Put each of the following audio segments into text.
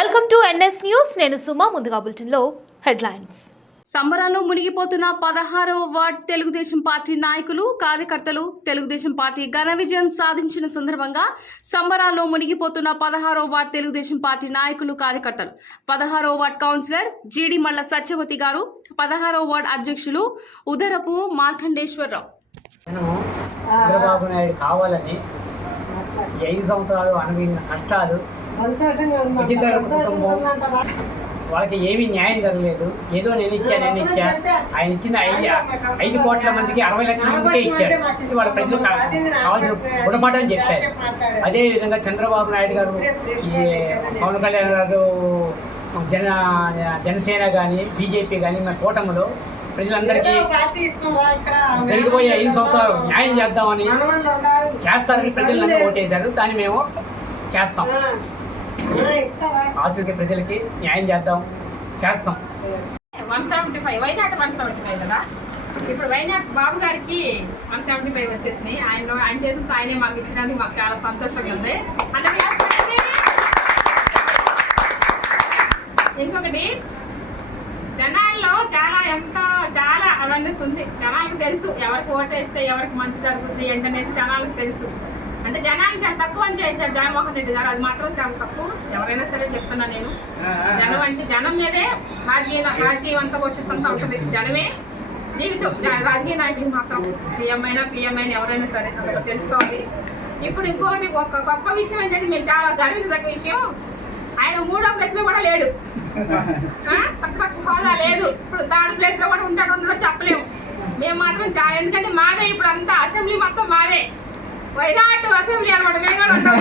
Welcome to NS news. నేను సుమా ముందుగా బులెటిన్లో హెడ్లైన్స్. సంబరాల్లో మునిగిపోతున్న పదహారవ వార్డ్ తెలుగుదేశం పార్టీ నాయకులు కార్యకర్తలు తెలుగుదేశం పార్టీ ఘన విజయం సాధించిన సందర్భంగా సంబరాల్లో మునిగిపోతున్న పదహారవ వార్డ్ తెలుగుదేశం పార్టీ నాయకులు కార్యకర్తలు. పదహారవ వార్డ్ కౌన్సిలర్ జీడి మల్ల సత్యవతి గారు పదహారవ వార్డ్ అధ్యక్షులు ఉదరపు మార్కండేశ్వరరావు. నేను చంద్రబాబు నాయుడు కావాలని ఐదు సంవత్సరాలు అనుభవించిన కష్టాలు కుటుంబం వాళ్ళకి ఏమీ న్యాయం జరగలేదు. ఏదో నేను ఇచ్చా నేను ఇచ్చా. ఆయన ఇచ్చిన ఐదు ఐదు కోట్ల మందికి అరవై లక్షల మందికే ఇచ్చాడు వాళ్ళ ప్రజలు కావాల్సిన గుణపాఠం చెప్పారు. అదే విధంగా చంద్రబాబు నాయుడు గారు ఈ పవన్ కళ్యాణ్ గారు జన జనసేన కానీ బీజేపీ కానీ మన కూటమిలో ప్రజలందరికీ జరిగిపోయే ఐదు సంవత్సరాలు న్యాయం చేద్దామని చేస్తారని ప్రజలందరూ ఓటేశారు దాన్ని మేము చేస్తాం. ఆశిక ప్రజలకి న్యాయం చేద్దాం చేస్తాం. One seventy five why not one seventy five కదా? ఇప్పుడు వైనాట్ బాబు గారికి వన్ సెవెంటీ ఫైవ్ వచ్చేసినాయి. ఆయన ఆయన చేతులతో ఆయనే మాకు ఇచ్చినందుకు మాకు చాలా సంతోషంగా ఉంది. అంటే ఇంకొకటి జనాల్లో అవేర్నెస్ ఉంది. జనాలకు తెలుసు ఎవరికి ఓటు వేస్తే ఎవరికి మంచి జరుగుతుంది ఏంటనేది జనాలకు తెలుసు. అంటే జనాన్ని చాలా తక్కువ అని చేశాడు జగన్మోహన్ రెడ్డి గారు. అది మాత్రం చాలా తక్కువ ఎవరైనా సరే చెప్తున్నా నేను. జనం అంటే జనం మీదే రాజకీయ రాజకీయం అంతా పోషిస్తుంటా ఉంటుంది. జనమే జీవితం. రాజకీయ నాయకులు మాత్రం సీఎం అయినా పిఎం అయినా ఎవరైనా సరే తెలుసుకోవాలి. ఇప్పుడు ఇంకొకటి ఒక గొప్ప విషయం ఏంటంటే మేము చాలా గర్వించదగ్గ విషయం. ఆయన మూడో ప్లేస్లో కూడా లేడు. హోదా లేదు. ఇప్పుడు థర్డ్ ప్లేస్లో కూడా ఉంటాడు ఉండడో చెప్పలేము. మేము మాత్రం చాలా ఎందుకంటే మాదే ఇప్పుడు అంతా అసెంబ్లీ మొత్తం మాదే. వైనాట్ అసెంబ్లీ అనమాట మేము కూడా ఉంటాం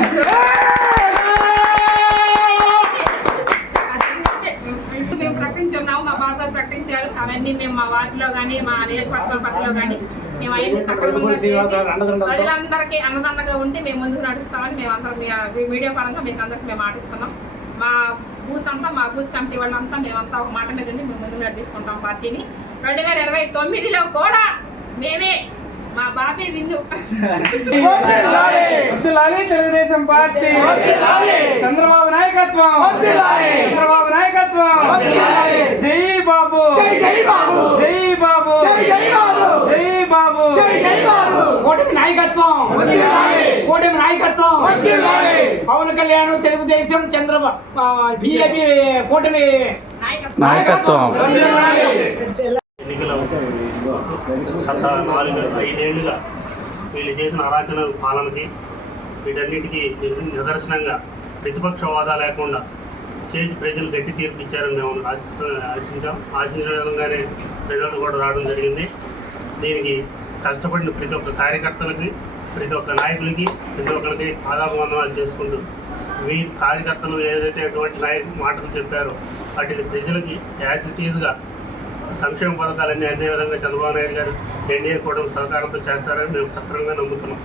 మేము ప్రకటించున్నాము మా గారు ప్రకటించారు. అవన్నీ మేము మా వార్డులో కానీ మా నియోజకవర్గం పక్కలో కానీ మేము అవన్నీ సక్రమంగా ప్రజలందరికీ అన్నదండగా ఉండి మేము ముందుకు నడుస్తామని మేము అందరం మీడియా పరంగా మీకు అందరికి మేము ఆడిస్తున్నాం మా బూత్ అంతా మా బూత్ కమిటీ వాళ్ళంతా మేమంతా ఒక మాట మీద ఉండి మేము ముందుకు నడిపించుకుంటాం పార్టీని. రెండు వేల ఇరవై తొమ్మిదిలో కూడా మేమే మా బాబే విన్ను. తెలుగుదేశం పార్టీ. చంద్రబాబు నాయకత్వం. చంద్రబాబు నాయకత్వం. జై బాబు. జై బాబు. జై బాబు. కూటమి నాయకత్వం. కూటమి నాయకత్వం. పవన్ కళ్యాణ్ తెలుగుదేశం చంద్రబాబు బీజేపీ కూటమి. నాయకత్వం. ఎన్నికల గత నాలుగు ఐదేళ్ళుగా వీళ్ళు చేసిన అరాచన పాలనకి వీటన్నిటికీ నిదర్శనంగా ప్రతిపక్ష హోదా లేకుండా చేసి ప్రజలు గట్టి తీర్పు ఇచ్చారని మేము ఆశిస్తూ ఆశించాం. ఆశించిన విధంగానే ప్రజలు కూడా రావడం జరిగింది. దీనికి కష్టపడిన ప్రతి ఒక్క కార్యకర్తలకి ప్రతి ఒక్క నాయకులకి ప్రతి ఒక్కరికి ఆదాభవందనాలు చేసుకుంటూ మీ కార్యకర్తలు ఏదైతే ఎటువంటి నాయక మాటలు చెప్పారో వాటిని ప్రజలకి యాజ్ ఇట్ ఈజ్గా సంక్షేమ పథకాలన్నీ అదే విధంగా చంద్రబాబు నాయుడు గారు ఎన్డీఏ కూడా సహకారంతో చేస్తారని మేము సక్రమంగా నమ్ముతున్నాం.